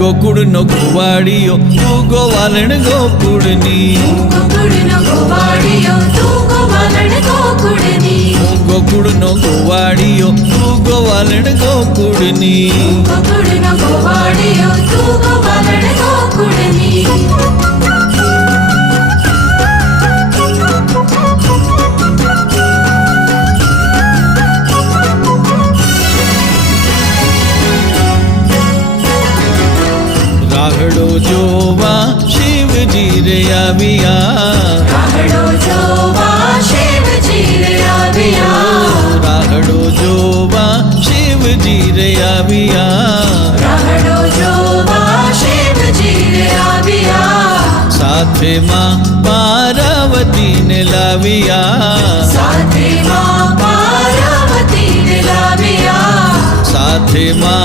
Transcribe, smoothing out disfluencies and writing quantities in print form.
ગોકુળનો ગોવાળિયો તું ગોવાલણ ગોકુળની, ગોકુળનો ગોવાળિયો તું ગોવાલણ ગોકુળની, ગોકુળનો ગોવાળિયો તું ગોવાલણ ગોકુળની, ગોકુળનો ગોવાળિયો તું ગોવાલણ ગોકુળની. રાહડો જોવા શિવજી રે આવ્યા, રાહડો જોવા શિવજી રે આવ્યા, રાહડો જોવા શિવજી રે આવ્યા, રાહડો જોવા શિવજી રે આવ્યા, સાથે માં પાર્વતીને લાવ્યા, સાથે માં પાર્વતીને લાવ્યા, સાથે માં